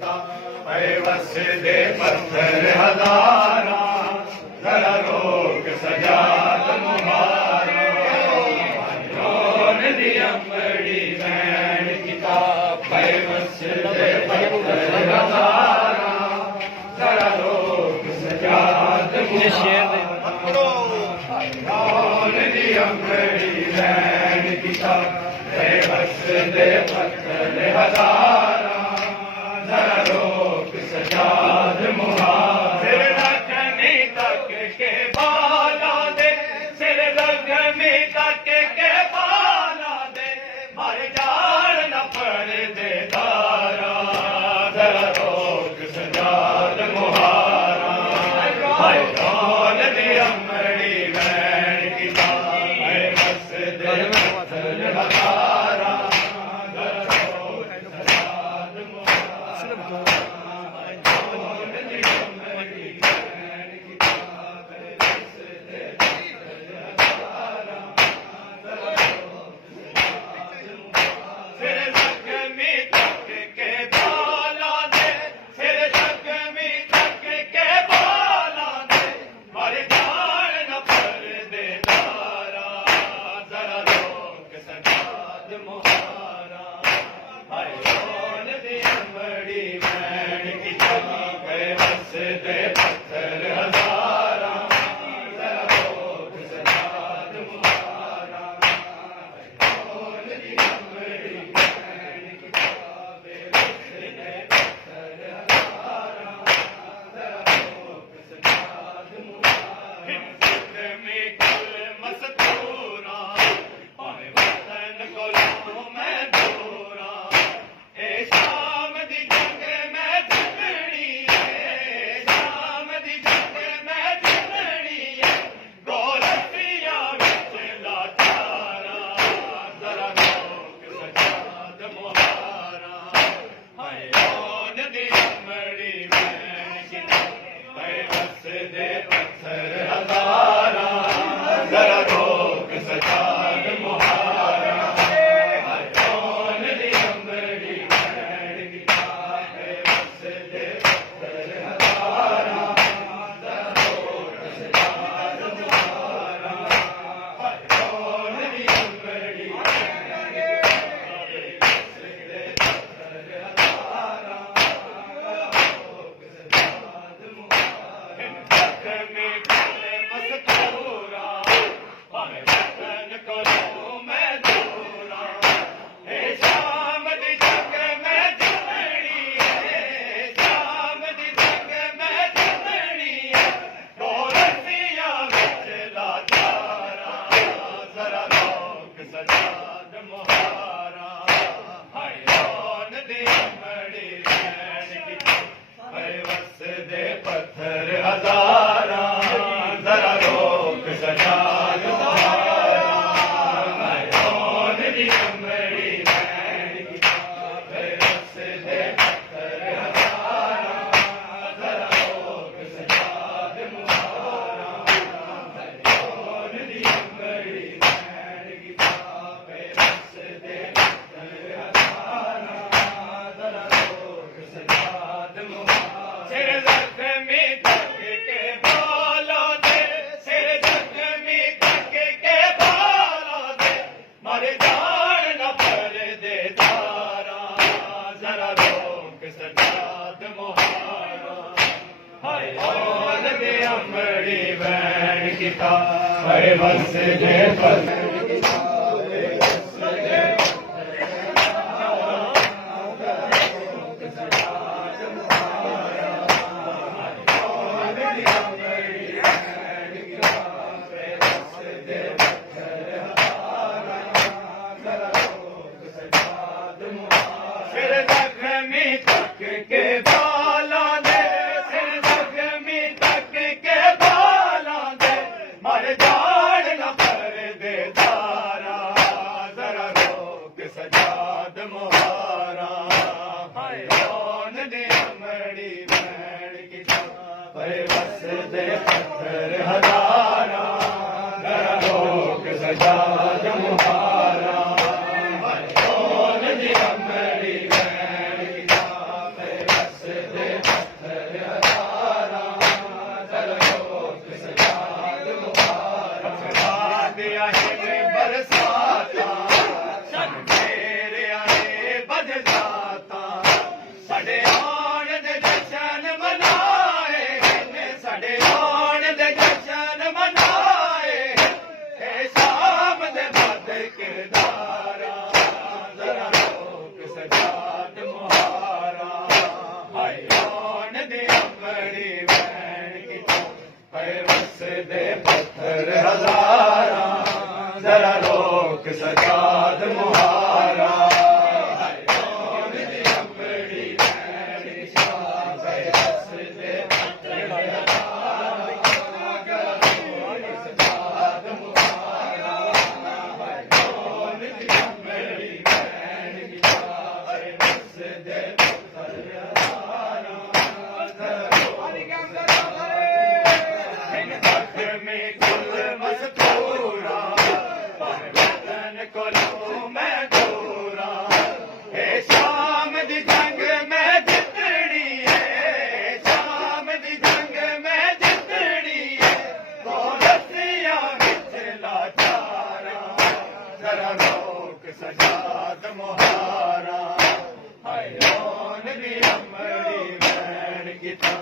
बस दे पत्थर हजारा जरा रोक सजाद मुहारा आउन दी अमरी वैन किताब बस दे पत्थर हजारा जरा रोक सजाद मुहारा आउन दी अमरी वैन किताब बस दे पत्थर हजारा जरा रोक सजाद मुहारा सिर रखने तक के बाला दे सिर रखने तक के बाला दे मर जान न पर दे तारा जरा रोक सजाद मुहारा हाय कौन दी अमरी वैन किताब बस दे पत्थर हजारा जरा रोक सजाद मुहारा बस दे पत्थर हजारा जरा रोक सजाद मुहारा कौन दी अमरी वैन किताब बस अमरी वैन किता पे वसदे पत्थर हजारा जरा रोक सजाद मुहारा आऊन दी अमरी वैन किता पे वसदे पत्थर हजारा जरा रोक सजाद मुहारा आऊन दी अमरी वैन किता पे वसदे पत्थर हजारा जरा में कुल मस्तूरा पर वतन को लूं मैं दूरा हे शाम दी जंग में जितनी है शाम दी जंग में जितनी है वो रस्सियां विच लाचारा जरा रोक सजाद मुहारा हाय आऊन दी अमरी वैन किता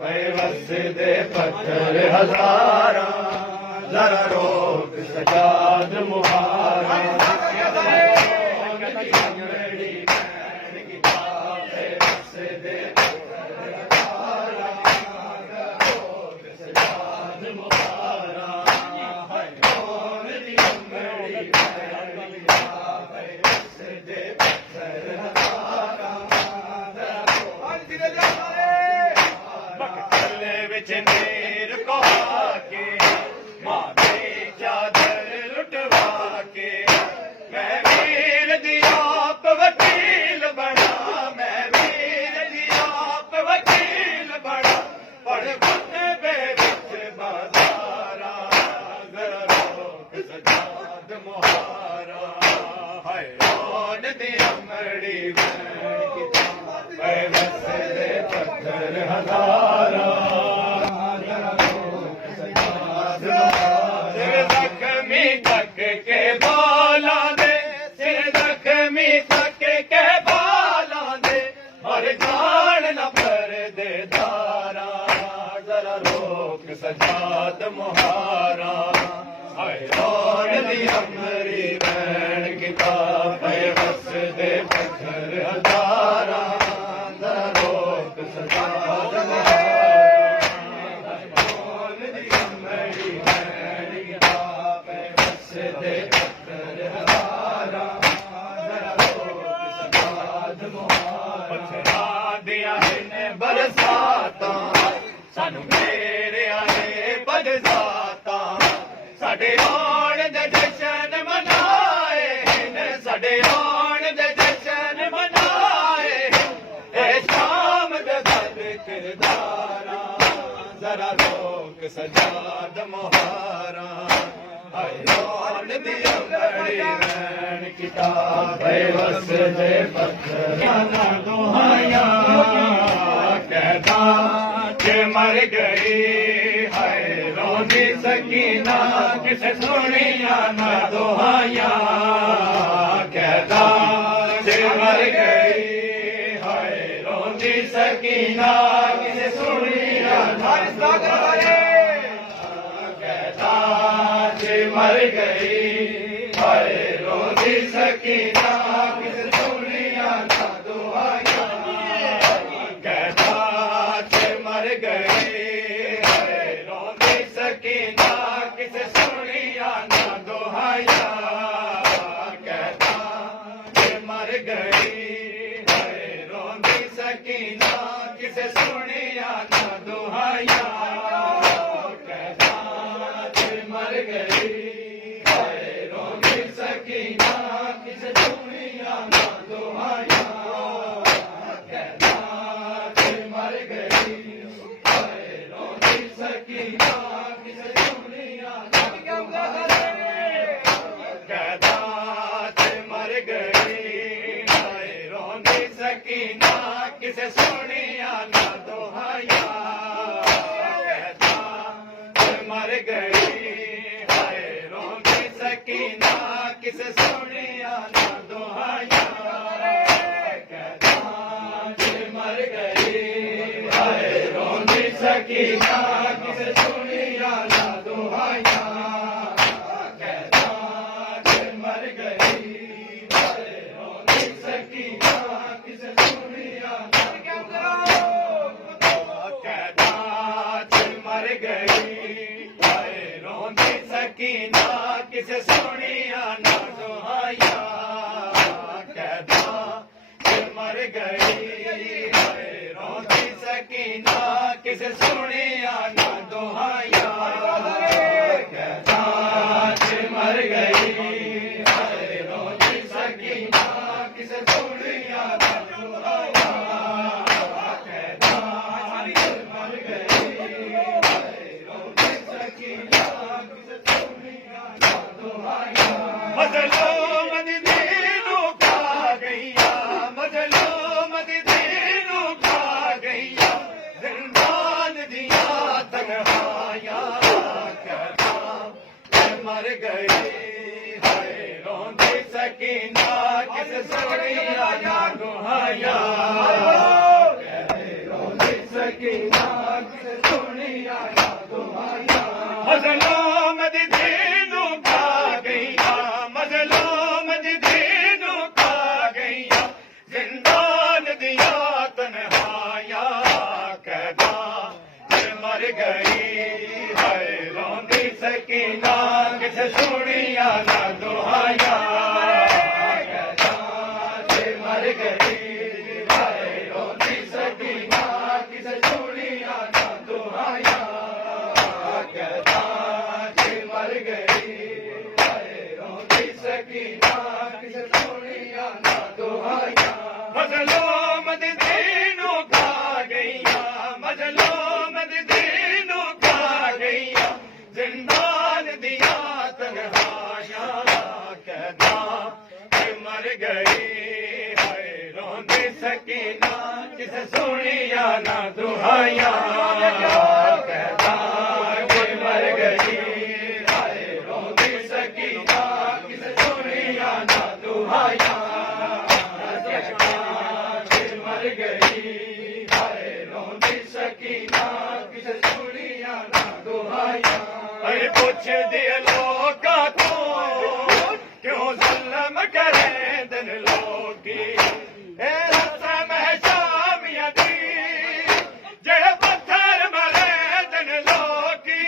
पे वसदे पत्थर हजारा जरा रोक सजाद मुहारा अमरी वैन किता पे वसदे पत्थर हजारा जरा रोक सजाद मुहारा हाय आऊन दी अमरी वैन किता पे वसदे पत्थर हजारा जरा विच नीर को आके मां की चादर लुटवा के मैं वीर दी आप वकील बना मैं वीर दी आप वकील बना पढ़ खुतबे विच बाजारा जरा रोक सजाद मुहारा हाय आऊन दी अमरी वैन किता पे वसदे पत्थर हजारा जख्मी तक के बाला दे सिर जख्मी तक के बाला दे और जान न पर दे धारा जरा रोक सजाद मुहारा हाय आऊन दी अमरी वैन किता पे वसदे पत्थर हजारा जरा रोक सजाद मुहारा आऊन दी अमरी वैन किता पे वसदे पत्थर हजारा जरा रोक सजाद मुहारा पत्थरा दिया ने बरसाता सानू घेरिया ने बरसाता साडे आउण दे जशन मनाए ने साडे आउण दे जशन मनाए ए शाम दे बद किरदारा जरा रोक सजाद मुहारा हाय आऊन दी अमरी वैन किता पे वसदे पत्थर दुहाया कहता के मर गई हाय रोंदी सकीना किसे सुनिया ना दुहाया कहता के मर गई हाय रोंदी सकीना किसे सुनिया ना दुहाया कहता के मर गई हाय रोंदी सकीना किसे सुनिया ना दुहाया कहता के मर गई हाय रोंदी सकीना किसे सुनिया ना दुहाया कहता के मर गई हाय रोंदी सकीना किसे सुनिया ना दुहाया कहता के मर गई हाय रोंदी सकीना किसे सुनिया ना दुहाया कहता के मर गई हाय रोंदी सकीना किसे सुनिया ना कहता के मर गई हाय रोंदी सकीना किसे सुनिया ना दुहाया कहता के मर गई हाय रोंदी सकीना किसे सुनिया ना दुहाया कहता के मर गई हाय रोंदी सकीना किसे सुनिया ना दुहाया कहता के मर गई हाय रोंदी सकीना किसे सुनिया ना दुहाया कहता सकीना किसे सुनिया ना दुहाया कहता कि मर गई हाय रोंदी सकीना किसे सुनिया ना दुहाया कहता कि मर गई हाय रोंदी सकीना किसे सुनिया ना दुहाया कहता कि मर गई मजलूम दीनू खा गईया मजलूम दीनू खा गईया जिंदान दिया तन्हाया कहता मर गई हाय रोंदी सकीना किस सुनिया ना दुहाया रोंदी सकीना किस सुनिया ना दुहाया मजलूम दीनू खा गईया मजलूम दीनू खा गईया जिंदान दिया तन्हाया कहता मर गई हाय रोंदी सकीना किस सुनिया ना दुहाया कहता मर गई हाय रोंदी सकीना किस सुनिया ना दुहाया कहता मर गई हाय रोंदी सकीना किस सुनिया ना दुहाया मजलूम दीनू खा गईया मजलूम दीनू खा गईया जिंदान दिया तन्हाया कहता मर गई हाय रोंदी सकीना किस सुनिया ना दुहाया कहता मर गई हाय रोंदी सकीना किस सुनिया ना दुहाया मर गई हाय रोंदी सकीना किस सुनिया ना दुहाया अरे पूछ दिए लोका तो क्यों ज़ुल्म करे दिन लोगी ए रस्म है शामिया दी जेड़े पत्थर मरे दिन लोगी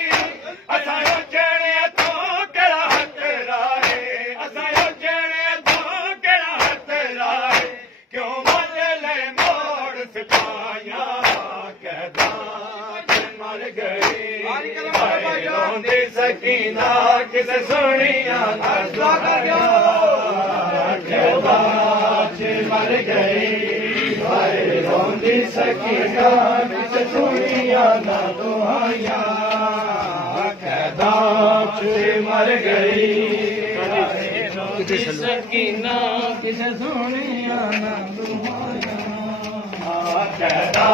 असां उजड़े तो केड़ा हथ राहे असां उजड़े तो केड़ा हथ राहे क्यों मन ले मोड़ सिपाया कहता मर गई हाय रोंदी सकीना किस सुनिया ना दुहाया कहता मर गई हाय रोंदी सकीना किस सुनिया ना दुहाया कहता मर गई रोंदी सकीना किस सुनिया ना दुहाया कहता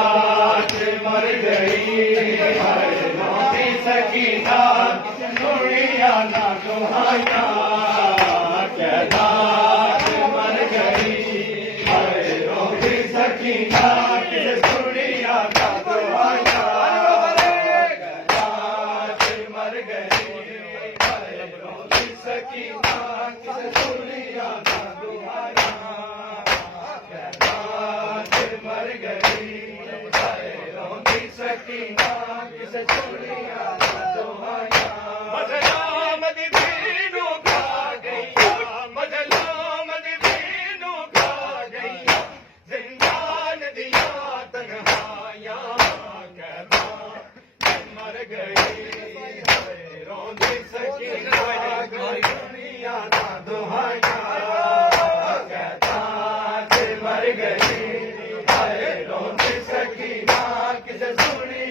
मर गई हाय रोंदी सकीना किस सुनिया ना दुहाया कहता मर गई हाय रोंदी सकीना किस सुनिया ना दुहाया कहता मर गई हाय रोंदी सकीना किस सुनिया ना दुहाया कहता मर गई हाय रोंदी सकीना किस सुनिया ना दुहाया मजलूम दीनू खा गईया मजलूम दीनू खा गईया जिंदान दिया तन्हाया कहता मर गई हाय रोंदी सकीना किस सुनिया ना दुहाया कहता मर गई हाय रोंदी सकीना किस सुनिया